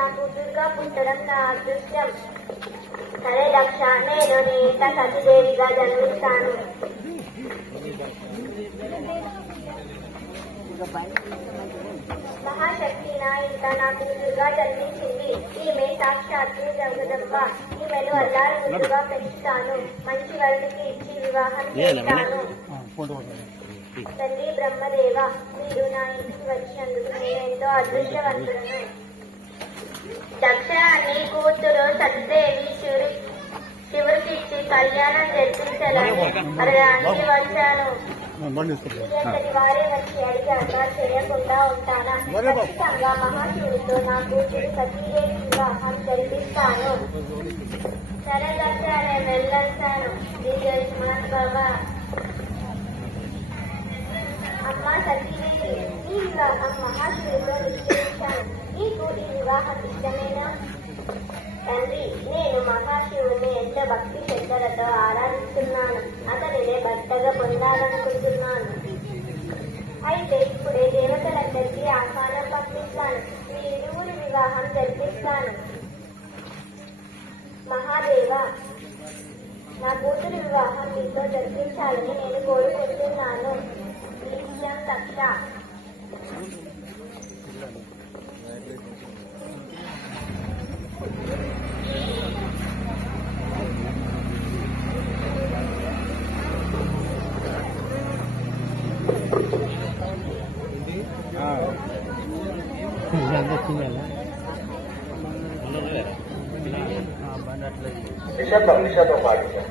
నా కూతురుగా పుట్టడం నా అదృష్టం. సరే దక్ష, నేను నీ ఇంట సతీదేవిగా జన్మిస్తాను. మహాశక్తి నా ఇంట నా కూతురుగా జన్మించింది. ఈమె సాక్షాత్తు జగదంబ. ఈమెను అల్లారు ముందుగా పెంచుతాను. మంచి వరుడికి ఇచ్చి వివాహం చేస్తాను. తండ్రి బ్రహ్మదేవ, మీరు నా ఇంటికి వచ్చినందుకు నేనెంతో అదృష్టవంతులను. దక్ష, నీ కూతురు సతీదేవి శివుడికిచ్చి కళ్యాణం జరిపించాలని అడగడానికి వచ్చాను. వారే వచ్చి అడిగి అన్నా చేయకుండా ఉంటానా? ఖచ్చితంగా మహాశివుడితో నా కూతురు సతీదేవి వివాహం జరిపిస్తాను. సరే దక్ష, నేను వెళ్ళొస్తాను. బాబా. అమ్మ సతీదేవి, ఈ వివాహం మహాశివుడితో నిశ్చయించాను. నీకు ఈ వివాహం ఇష్టమేనా? తండ్రి, నేను మహాశివుడిని ఎంతో భక్తి శ్రద్ధలతో ఆరాధిస్తున్నాను. అతనినే భర్తగా పొందాలనుకుంటున్నాను. అయితే ఇప్పుడే దేవతలందరికీ ఆహ్వానం పంపిస్తాను. మీ ఇరువురి వివాహం జరిపిస్తాను. మహాదేవ, నా కూతురు వివాహం మీతో జరిపించాలని నేను కోరుకుంటున్నాను. నిత్యం దక్ష. నిషతో పాటించారు.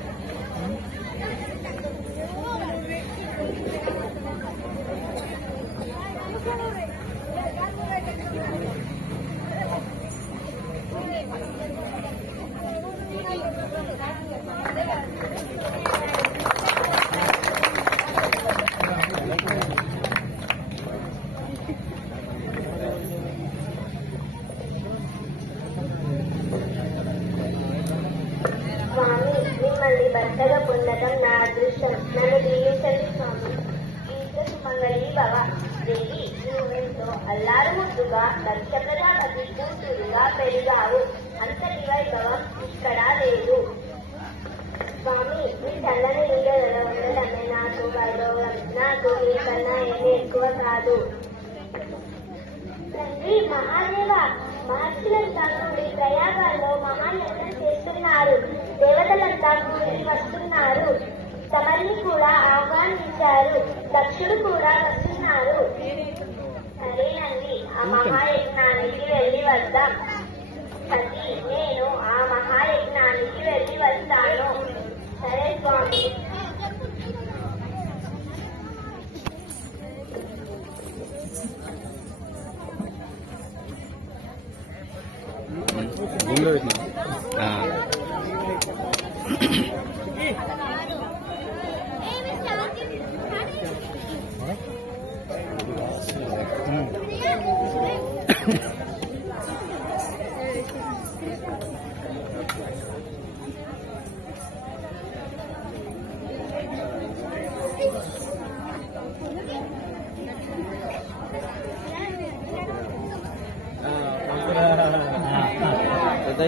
మిమ్మల్ని భర్తగా పొందడం నా అదృష్టం. నన్ను దీవించండి స్వామి. సుమంగళి భవ. దేవి, నువ్వెంతో అల్లారు ముద్దుగా దక్ష ప్రజాపతి కూతురుగా పెరిగావు. అంతటి వైభవం ఇక్కడ లేదు. స్వామి, మీ చల్లని నీడలలో ఉండడమే నాకు వైభవం. నాకు మీకన్నా ఏమీ ఎక్కువ కాదు. తండ్రి మహాదేవ, మహర్షులంతా కూడి ప్రయాగాల్లో మహాయజ్ఞం చేస్తున్నారు. దేవతలంతా కూడి వస్తున్నారు. తమల్ని కూడా ఆహ్వానించారు. దక్షుడు కూడా వస్తున్నారు. సరేనండి, ఆ మహాయజ్ఞానికి వెళ్ళి వద్దాం. సతీ, నేను ఆ మహాయజ్ఞానికి వెళ్ళి వస్తాను. సరే స్వామి.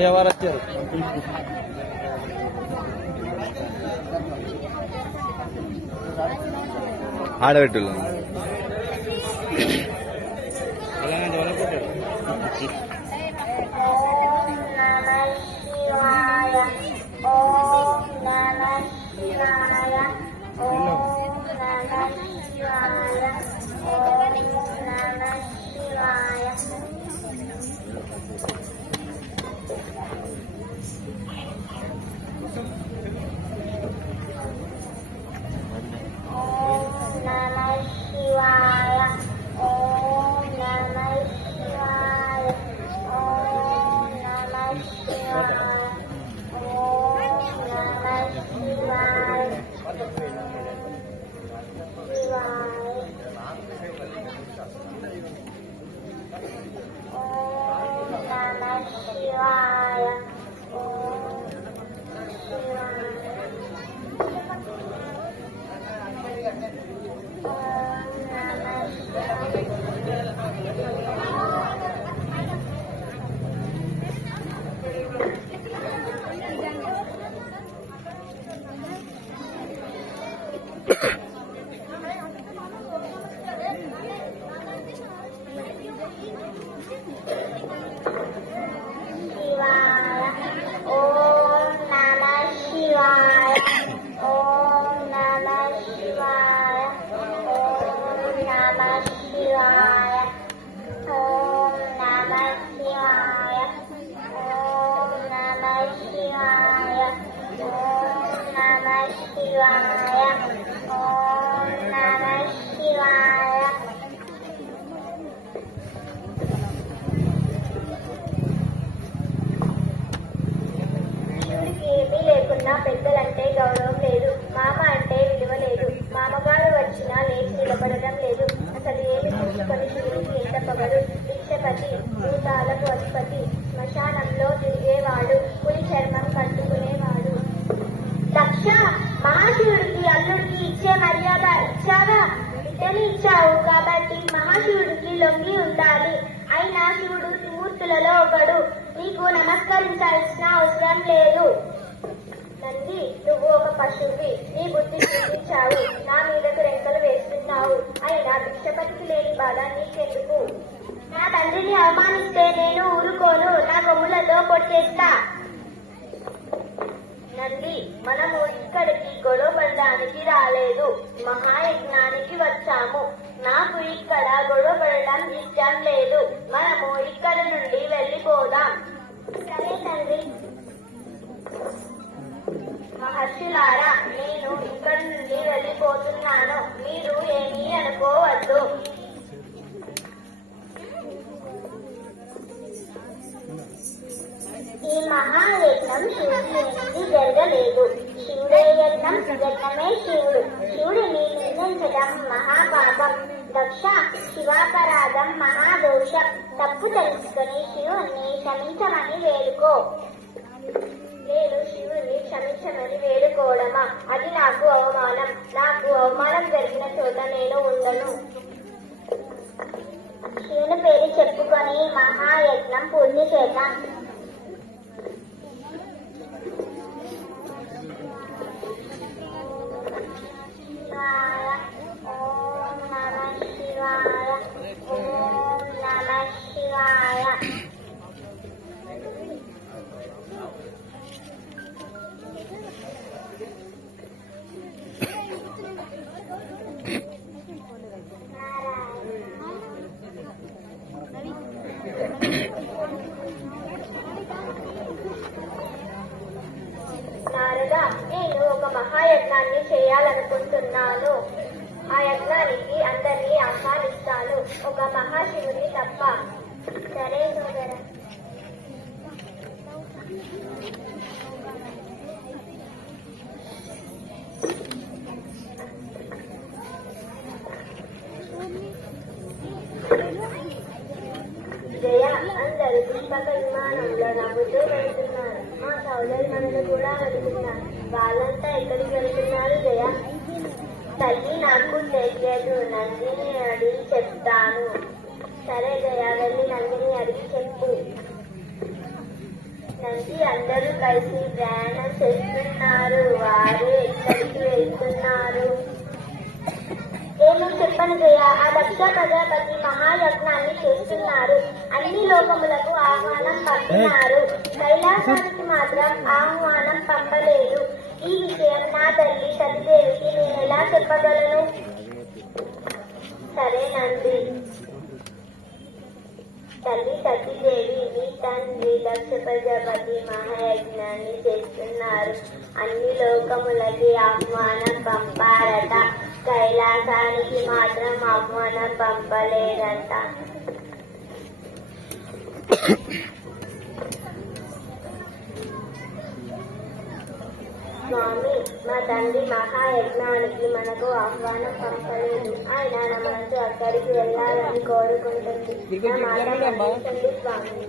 ఎవరు వచ్చారు? ఆడబెట్టులు శివాయ. ఓం నమః శివాయ. శివుడికి ఏమీ లేకున్నా పెద్దలంటే గౌరవం లేదు, మామ అంటే విలువ లేదు. మామగారు వచ్చినా లేచి నిలబడడం లేదు. అసలు ఏమి చూసుకొని శివుడికి ఎంత పొగరు. భిక్షపతి, భూతాలకు అధిపతి, శ్మశానంలో తిరిగేవాడు, పులి చర్మం కట్టుకునేవాడు. దక్ష, మహాశివుడికి అల్లుడికి ఇచ్చే మర్యాద ఇచ్చావా? బిడ్డని ఇచ్చావు కాబట్టి మహాశివుడికి లొంగి ఉండాలి. అయినా శివుడు త్రిమూర్తులలో ఒకడు, నీకు నమస్కరించాల్సిన అవసరం లేదు. నంది, నువ్వు ఒక పశువువి, నీ బుద్ధి చూపించావు, నా మీదకు రెక్కలు వేస్తున్నావు. అయినా భిక్షపతికి లేని బాధ నీకెందుకు? నా తండ్రిని అవమానిస్తే నేను ఊరుకోను, నా కొమ్ములతో కొట్టేస్తా. నంది, మనము ఇక్కడికి గొడవ పడడానికి రాలేదు, మహాయజ్ఞానికి వచ్చాము. నాకు ఇక్కడ గొడవ పడడం ఇష్టం లేదు, మనము ఇక్కడ నుండి వెళ్ళిపోదాం. సరే తండ్రి. మహర్షులారా, నేను ఇక్కడి నుండి వెళ్ళిపోతున్నాను, మీరు ఏమీ అనుకోవద్దు. ఈ మహాయజ్ఞం శివుడి నుండి జరగలేదు. శివుడే యజ్ఞం, యజ్ఞమే శివుడు. శివుడిని నిందించడం మహాపాపం. దక్ష, శివాపరాధం మహాదోషం. తప్పు తెలుసుకుని శివుణ్ణి క్షమించమని వేడుకో. నేను శివుణ్ణి క్షమించమని వేడుకోవడమా? అది నాకు అవమానం. నాకు అవమానం జరిగిన చోట నేను ఉండను. శివుని పేరు చెప్పుకొని మహాయజ్ఞం పూర్తి చేద్దాం. ఓం నమః శివాయ. ఓం నమః శివాయ. నారద, నేను ఒక మహాయజ్ఞాన్ని చేయాలనుకుంటున్నాను. ఆ యజ్ఞానికి అందరినీ ఆహ్వానిస్తాను, ఒక మహాశివుని తప్ప. సరే సోదర. జయ, అందరూ పుష్పక విమానంలో నవ్వుతూ వెళ్తున్నారు. మా సోదరి మనలు కూడా వెళ్తున్నారు. వాళ్ళంతా ఎక్కడికి వెళ్తున్నారు జయ? తల్లి, నాకు తెలియదు, నందిని అడిగి చెప్తాను. సరే జయ, వెళ్ళి నందిని అడిగి చెప్పు. నంది, అందరూ కలిసి ప్రయాణం చేస్తున్నారు. వారు ఎక్కడికి వెళ్తున్నారు? ఏమో చెప్పను జయ. ఆ దక్ష ప్రజాపతి మహాయజ్ఞాన్ని చేస్తున్నారు. అన్ని లోకములకు ఆహ్వానం పంపినారు, కైలాసానికి మాత్రం ఆహ్వానం పంపలేదు. ఈ విషయం నా తల్లి సతీదేవికి నేను ఎలా చెప్పగలను? సరే నంది. తల్లి సతీదేవి, నీ తండ్రి దక్ష ప్రజాపతి మహాయజ్ఞాన్ని చేస్తున్నారు. అన్ని లోకములకి ఆహ్వానం పంపారట, కైలాసానికి మాత్రం ఆహ్వానం పంపలేదంట. స్వామి, మా తండ్రి మహాయజ్ఞానికి మనకు ఆహ్వానం పంపలేదు. ఆయన నా మనసు అక్కడికి వెళ్ళాలని కోరుకుంటుంది. నా మాట మన్నించండి స్వామి.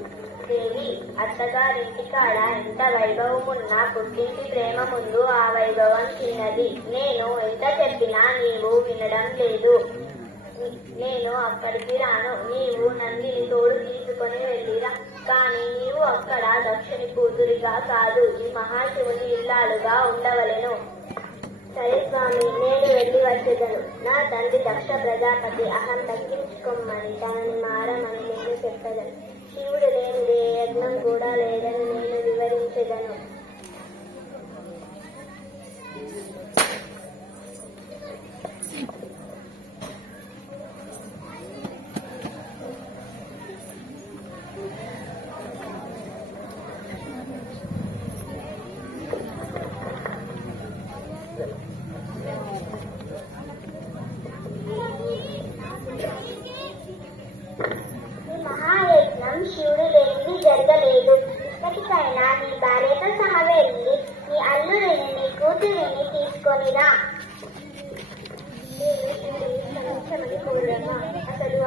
దేవి, అత్తగారింటి కాడ ఎంత వైభవం ఉన్నా పుట్టింటి ప్రేమ ముందు ఆ వైభవం చిన్నది. నేను ఎంత చెప్పినా నీవు వినడం లేదు. నేను అక్కడికి రాను, నీవు నందిని తోడు తీసుకొని వెళ్ళిరా. కానీ నీవు అక్కడ దక్షిణి కూతురిగా కాదు, ఈ మహాశివుని ఇల్లాలుగా ఉండవలెను. సరే స్వామి, నేను వెళ్ళి వచ్చేదను. నా తండ్రి దక్ష ప్రజాపతి అహం తగ్గించుకోమని తనని మారమని నేను చెప్పేదను. శివుడు లేనిదే యజ్ఞం కూడా లేదని నేను వివరించేదను. కూతురిని తీసుకొనిరా. క్షమించమని కోరమ్మా. అసలు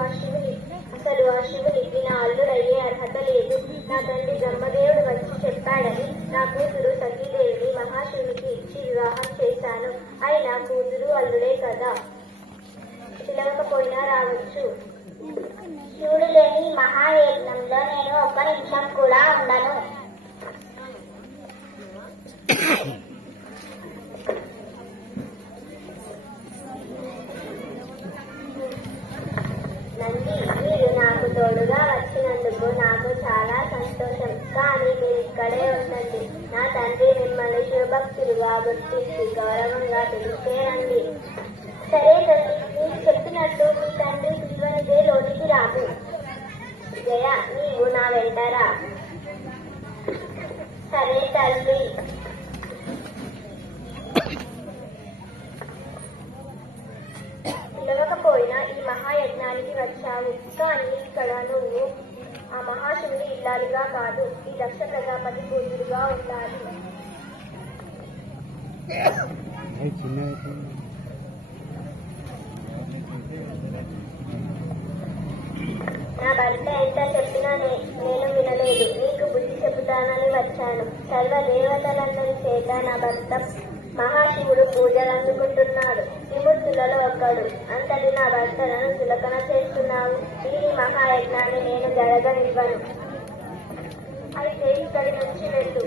ఆ శివునికి నా అల్లుడయ్యే అర్హత లేదు. నా తండ్రి బ్రహ్మదేవుడు వచ్చి చెప్పాడని నా కూతురు సతీదేవిని మహాశివునికి ఇచ్చి వివాహం చేశాను. అయినా కూతురు అల్లుడే కదా, పిలవకపోయినా రావచ్చు. శివుడు లేని మహాయజ్ఞంలో నేను ఒక్క నిమిషం కూడా ఉండను. నంది, మీరు నాకు తోడుగా వచ్చినందుకు నాకు చాలా సంతోషం. కానీ మీరు ఇక్కడే ఉండండి. నా తండ్రి మిమ్మల్ని శివభక్తులుగా గుర్తించి గౌరవంగా పిలిచేయండి. సరే తల్లి, మీరు చెప్పినట్టు మీ తండ్రి పిలువనిదే లోనికి రాదు. జయ, నీవు నా వెంటరా. సరే తల్లి. పిలవకపోయినా ఈ మహాయజ్ఞానికి వచ్చావు. కానీ ఇక్కడ నువ్వు ఆ మహాశివుడి ఇల్లాలుగా కాదు, ఈ దక్ష ప్రజాపతి కూతురుగా ఉండాలి. నా భర్త ఎంత చెప్పినా నేను వినలేదు. నీకు బుద్ధి చెబుతానని వచ్చాను. సర్వ దేవతలందరి చేత నా భర్త మహాశివుడు పూజలు అందుకుంటున్నాడు. విముక్తులలో ఒక్కడు. అంతటి నా భర్తలను చులకన చేస్తున్నావు. ఈ మహాయజ్ఞాన్ని నేను జరగనివ్వను. అయితే ఇక్కడి నుంచి వెళ్ళు.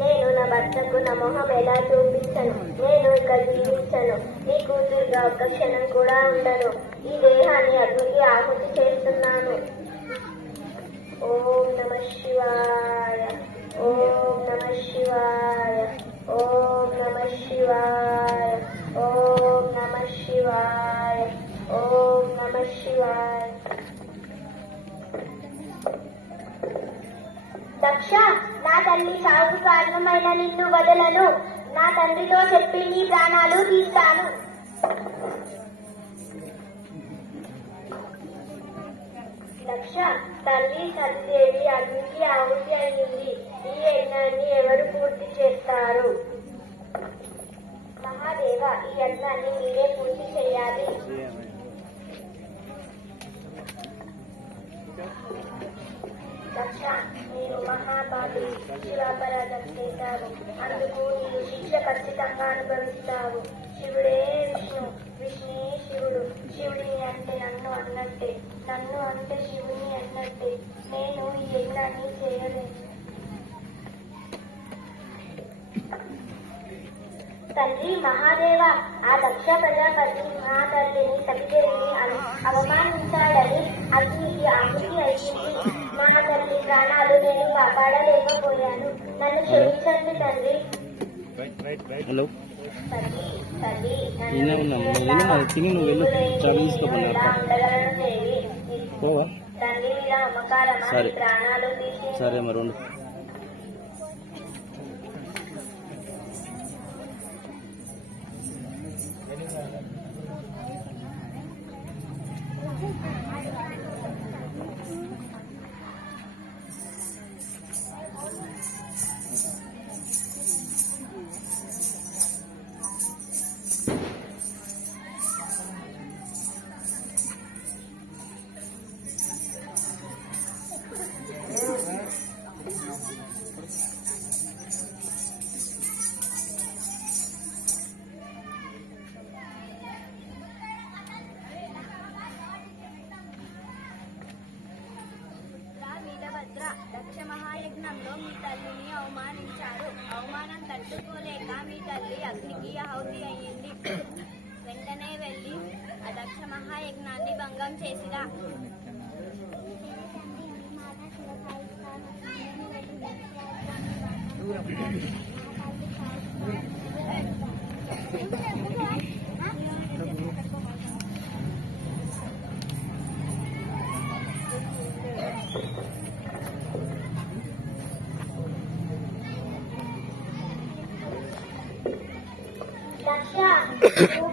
నేను నా భర్తకు నా మొహం ఎలా చూపించను. నేను ఇక్కడ జీవించను. నీ కూతురుగా ఒక్క క్షణం కూడా ఉండను. ఈ దేహాన్ని అగ్నికి ఆహుతి చేస్తున్నాను. ఓం నమ శివాయ, ఓం నమ శివాయ, ఓం నమ శివాయ, ఓం నమ శివాయ, ఓం నమ శివాయ. దక్ష, నా తల్లి సాగు కారణమైన నిన్ను వదలను. నా తండ్రితో చెప్పి నీ ప్రాణాలు తీస్తాను. దక్ష, తల్లి సతీదేవి అగ్నికి ఆహుతి అయింది. ఈ యజ్ఞాన్ని ఎవరు పూర్తి చేస్తారు? మహాదేవ, ఈ యజ్ఞాన్ని మీరే పూర్తి చేయాలి. దక్ష, నీవు మహాపాపి, శివాపరాధం చేశావు. అందుకు నీవు శిక్ష ఖచ్చితంగా అనుభవిస్తావు. శివుడే విష్ణు, విష్ణుయే శివుడు. శివుడిని అంటే నన్ను అన్నట్టే, నన్ను అంటే శివుని అన్నట్టే. నేను ఈ యజ్ఞాన్ని చేయలేను. తండ్రి మహాదేవ, ఆ దక్ష ప్రజాపతి నా తల్లిని సతీదేవిని అవమానించాడని అగ్నికి ఆహుతి అయ్యింది. నా తల్లి ప్రాణాలు నేను కాపాడలేకపోయాను. నన్ను క్షమించండి తండ్రి. హలో, తల్లి, తల్లి, ఉండగలను దేవి. తండ్రి మీద మమకారమా ప్రాణాలు తీసి. సరే మరి. దక్ష మహాయజ్ఞంలో మీ తల్లిని అవమానించారు. అవమానం తట్టుకోలేక మీ తల్లి అగ్నికి ఆహుతి అయ్యింది. వెంటనే వెళ్లి ఆ దక్ష మహాయజ్ఞాన్ని భంగం చేసిరా. దక్ష,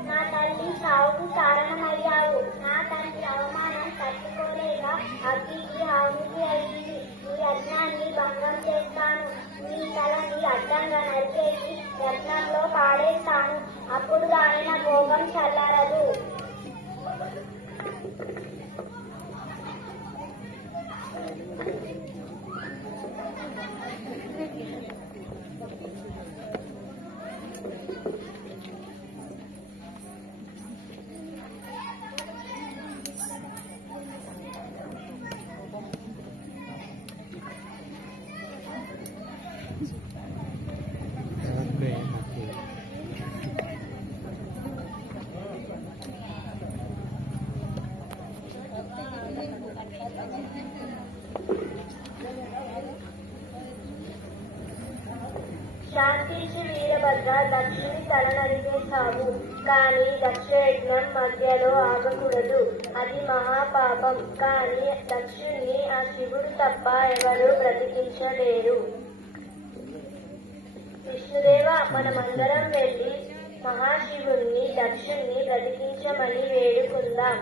నా తల్లి సావుకు కారణమయ్యావు. నా తండ్రి అవమానం తట్టుకోలేక అగ్నికి ఆహుతి అయ్యింది. ఈ యజ్ఞాన్ని భంగం చేస్తాను. అడ్డంగా నరికేసి యజ్ఞంలో పాడేస్తాను. అప్పుడు కానీ నా కోపం చల్లారదు. శాంతించి వీరభద్ర దక్షుని తల నరికేశావు. కానీ దక్షయజ్ఞం మధ్యలో ఆగకూడదు. అది మహాపాపం. కానీ దక్షుణ్ణి ఆ శివుడు తప్ప ఎవరూ బ్రతికించలేరు. విష్ణుదేవ, మనమందరం వెళ్ళి మహాశివుణ్ణి దక్షుణ్ణి బ్రతికించమని వేడుకుందాం.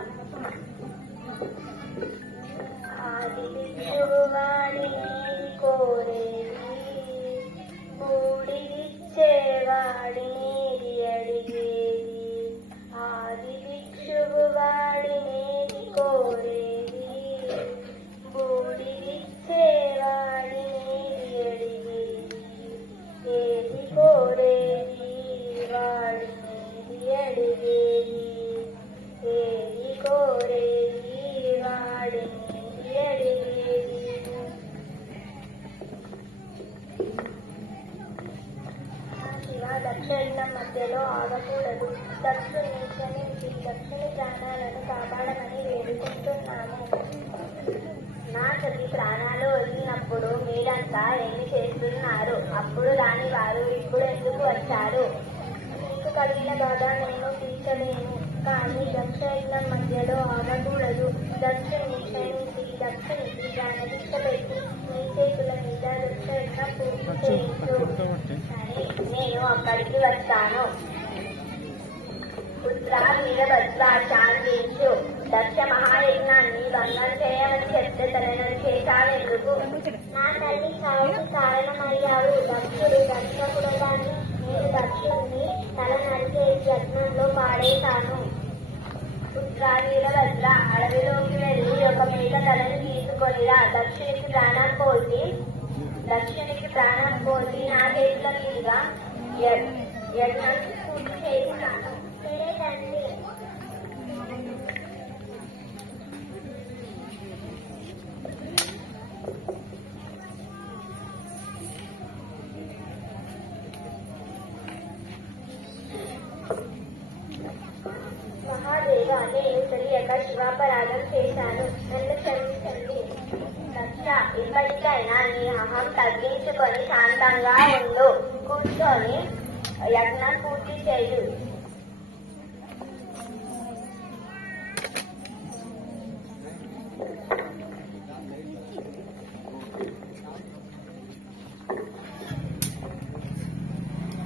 ఆది భిక్షువు వాడిని కోరేది, బూడిదిచ్చేవాడినేది అడిగేది. ఆది భిక్షువు వాడినేది కోరేది, బూడిదిచ్చేవాడినేది అడిగేది. ఏది కోరేది వాడినేది అడిగేది, ఏది కోరేది వాడినేది అడిగేది. దక్షయజ్ఞం మధ్యలో ఆగకూడదు. దక్షుని క్షమించి దక్షుని ప్రాణాలను కాపాడమని వేడుకుంటున్నాము. నా సతి ప్రాణాలు వదిలినప్పుడు మీరంతా ఏమి చేస్తున్నారు? అప్పుడు రాని వారు ఇప్పుడు ఎందుకు వచ్చారు? మీకు కలిగిన బాధ నేను తీర్చలేను. కానీ దక్షయజ్ఞం మధ్యలో ఆగకూడదు. దక్షుని క్షమించి దక్షునికి ప్రాణభిక్ష పెట్టి మీ చేతుల మీద దక్షయజ్ఞం పూర్తి చేయించు. సరే, నేను అక్కడికి వస్తాను. పుత్ర వీరభద్ర, శాంతించు. దక్ష మహాయజ్ఞాన్ని భంగం చేయమని చెప్తే తనని చేశావెందుకు? నా తల్లి చావుకి కారణమయ్యారు. దక్షుడు దక్షకుడదాన్ని నేను దక్షుడిని తల నరికేసి యజ్ఞంలో పాడేశాను. పుత్ర వీరభద్ర, అడవిలోకి వెళ్ళి ఒక మేక తలని తీసుకొనిరా. దక్షునికి ప్రాణం పోసి నా చేతుల మీదుగా యజ్ఞం పూర్తి చేస్తాను. సరే తండ్రి. మహాదేవ, నేను తెలియక శివాపరాధం చేశాను. నన్ను క్షమించండి. దక్ష, ఇప్పటికైనా నీ అహం తగ్గించుకొని శాంతంగా ఉండు. కూర్చొని యజ్ఞం పూర్తి చేయు.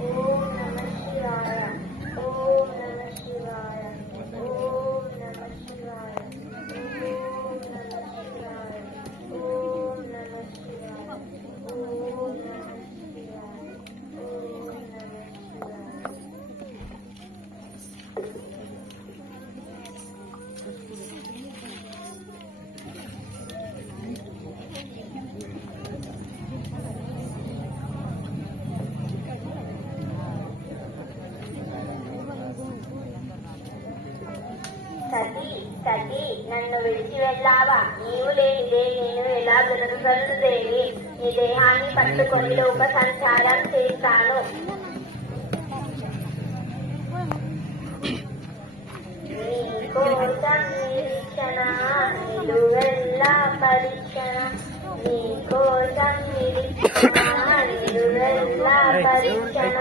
ఓం నమః శివాయ, ఓం నమః శివాయ, ఓం నమః శివాయ, ఓం నమః శివాయ, ఓం నమః శివాయ, ఓం నమః శివాయ, ఓం నమః శివాయ. సతీ, నన్ను విడిచి వెళ్ళావా? నీవు లేనిదే నేను ఎలా బ్రతకగలను దేవి? నీ దేహాన్ని పట్టుకొని లోక సంచారం చేస్తాను. నీకోసం నిరీక్షణ, నిలువెల్లా పరీక్షణ. నీకోసం నిరీక్షణ, నిలువెల్లా పరీక్షణ.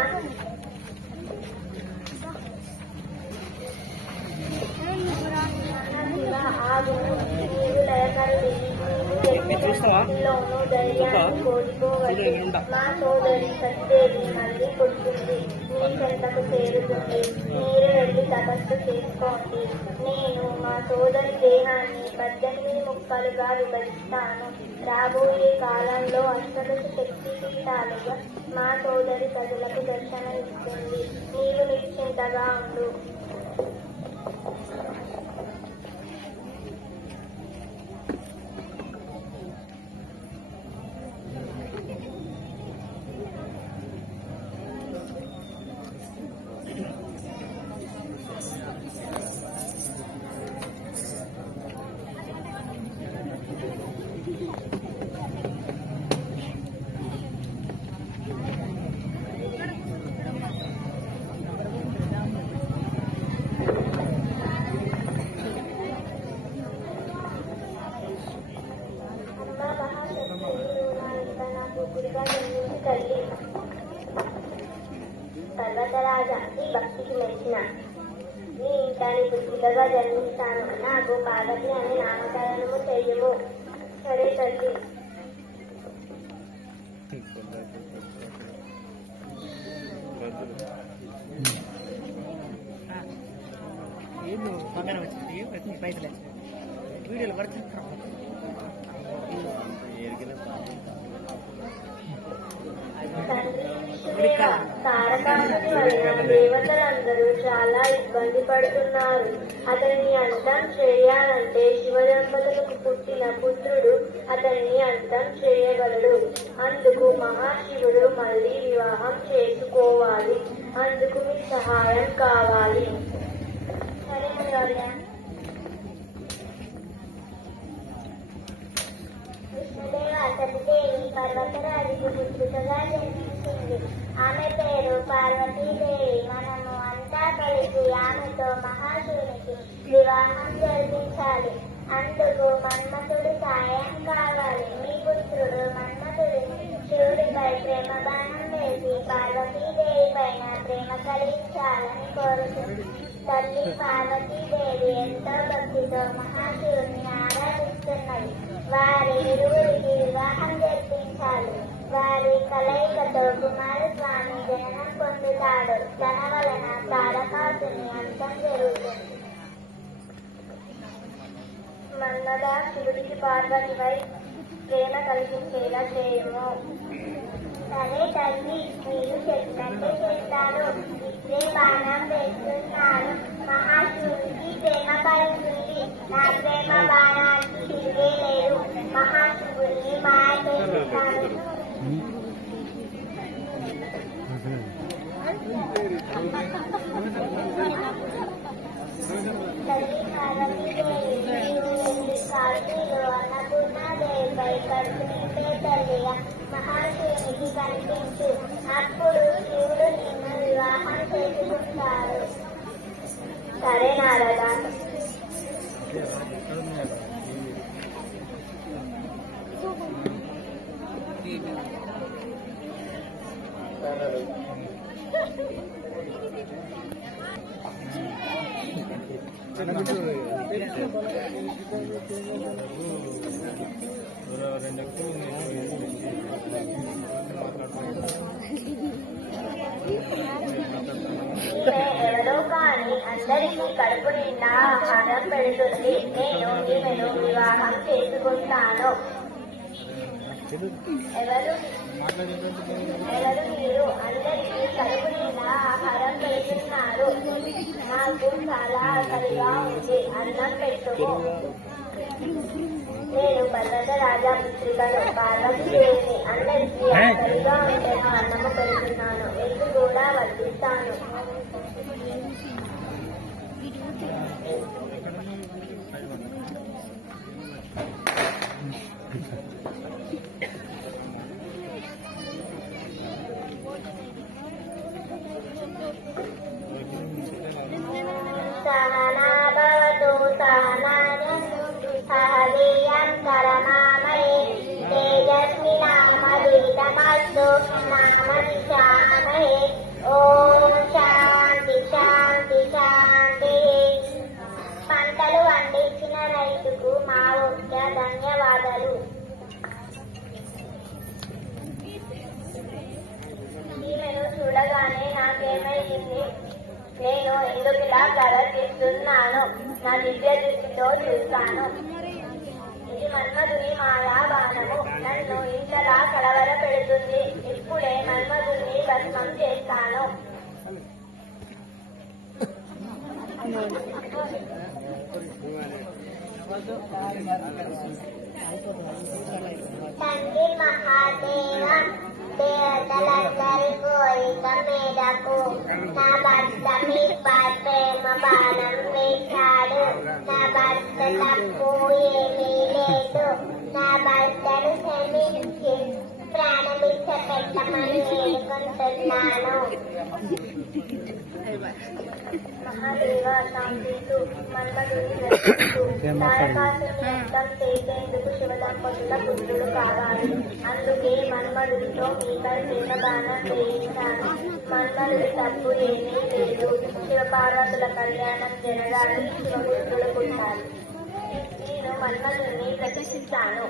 ఆగును, నీవు లయకరుడి. ధైర్యాన్ని కోల్పోవద్దు. మా సోదరి సత్యదేవి మళ్ళీ పుట్టింది. మీ చెంతకు చేరుతుంది. మీరు వెళ్ళి తపస్సు చేసుకోండి. నేను మా సోదరి దేహాన్ని 18 ముక్కలుగా విభజిస్తాను. రాబోయే కాలంలో అష్టదశ శక్తి పీఠాలుగా మా సోదరి ప్రజలకు దర్శనమిస్తుంది. నీవు నిశ్చింతగా ఉండు. పర్వతరాజ, ఈ భక్తికి మెచ్చిన నీ ఇంటాన్ని పుత్రికగా జన్మిస్తాను. నాకు పార్వతి అని నామకరణము చెయ్యము. సరే తల్లి. వీడియోలు పడుతుంటాం. తారకాసుని వలన దేవతలందరూ చాలా ఇబ్బంది పడుతున్నారు. అతన్ని అంతం చేయాలంటే శివదంపతులకు పుట్టిన పుత్రుడు అతన్ని అంతం చేయగలడు. అందుకు మహాశివుడు మళ్ళీ వివాహం చేసుకోవాలి. అందుకు మీ సహాయం కావాలి. సరే మురారియా. కృష్ణదేవ సతీదేవి పర్వతరాజుకు పుత్రికగా జన్మించింది. ఆమె పేరు పార్వతీదేవి. మనము అంతా కలిసి ఆమెతో మహాశివునికి వివాహం జరిపించాలి. అందుకు మన్మథుడి సాయం కావాలి. మీ పుత్రుడు మన్మథుడిని శివుడిపై ప్రేమ బాణం వేసి పార్వతీదేవి పైన ప్రేమ కలిగించాలని కోరుతుంది. తల్లి పార్వతీదేవి ఎంతో భక్తితో మహాశివుని ఆరాధిస్తున్నది. వారి ఇరువురికి వివాహం జరిపించాలి. వారి కలయికతో కుమారస్వామి జననం పొందుతాడు. తన వలన తారకాసుని అంతం జరుగుతుంది. మన్మథ, శివుడికి పార్వతిపై ప్రేమ కలిగించేలా చేయము. సరే తల్లి, మీరు చెప్పినట్టే చేస్తాను. ఇప్పుడే బాణం వేస్తున్నాను. మహాశివునికి ప్రేమ కలుగుతుంది. నా ప్రేమ బాణానికి తిరిగే లేదు. మహాశివుడిని మాయ చేస్తాను. తల్లి పార్వతీదేవి, నీవు కాశీలో అన్నపూర్ణాదేవిపై కడుపు నింపే తల్లిగా మహాశివునికి కనిపించు. అప్పుడు శివుడు నిన్ను వివాహం చేసుకుంటాడు. సరే నారద. ఎవరో కానీ అందరికీ కడుపు నిండా ఆహారం పెడుతుంది. నేను ఈమెను వివాహం చేసుకుంటాను. ఎవరు మీరు? అందరికీ కడుపు నిండా ఆహారం పెడుతున్నారు. నాకు చాలా ఆకలిగా ఉంది. అన్నం పెట్టుకో. నేను పర్వతరాజా పుత్రికను పార్వతీదేవిని. అందరికీ ఆకలిగా ఉంటే అన్నము పెడుతున్నాను. ఎగ్గు కూడా వడ్డిస్తాను. సహనా భవతు సహనానస్తు సహవీర్యం కరవావహై తేజస్వినామధీతమస్తు మా శామహే. ఓం శాంతి శాంతి శాంతి. పంటలు పండించిన రైతుకు మా ముఖ్య ధన్యవాదాలు. ఈమెను చూడగానే నాకేమైంది? నేను ఎందుకు ఇలా ప్రవర్తిస్తున్నాను? నా దివ్య దృష్టితో చూస్తాను. ఉంటుంది. ఇప్పుడే మన్మధుణ్ణి భస్మం చేస్తాను. తండ్రి మహాదేవ, దేవతలందరి కోరిక మేరకు నా భర్త మీపై ప్రేమ బాణం వేశాడు. నా భర్త తప్పు ఏమీ లేదు. నా భర్తను క్షమించి ప్రాణభిక్ష పెట్టమని వేడుకుంటున్నాను. మహాదేవ శాంతిస్తూ మన్మధుని రక్షిస్తూ తారకాసుని యుద్ధం చేసేందుకు శివదంపతుల పుత్రుడు కావాలి. అందుకే మన్మధుడితో మీపై ప్రేమ బాణం వేయించాను. మన్మధుడి తప్పు ఏమీ లేదు. శివపార్వతుల కళ్యాణం జరగాలని శివపుత్రుడు పుట్టాలి. నేను మన్మధుడిని ప్రతిష్ఠిస్తాను.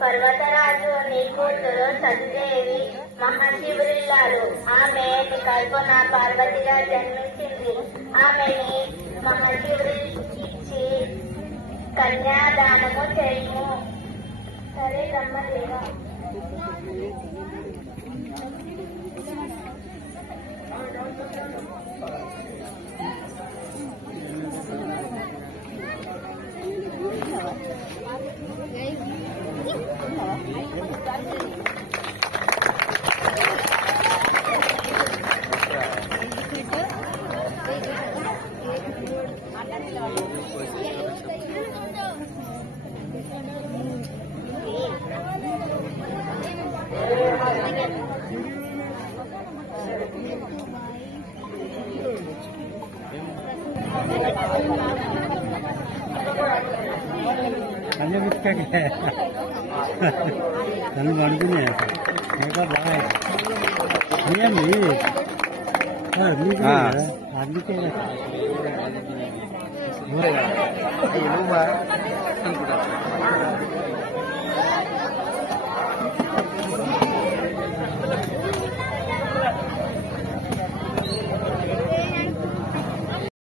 పర్వతరాజు నీ కూతురు సతీదేవి మహాశివుడిల్లాలు. ఆమె నీ కల్పన పార్వతిగా జన్మించింది. ఆమెని మహాశివుడికి కన్యాదానము చేయము. సరే బ్రహ్మదేవ. నన్ను అనుకునే అందుకే అనుకుంటా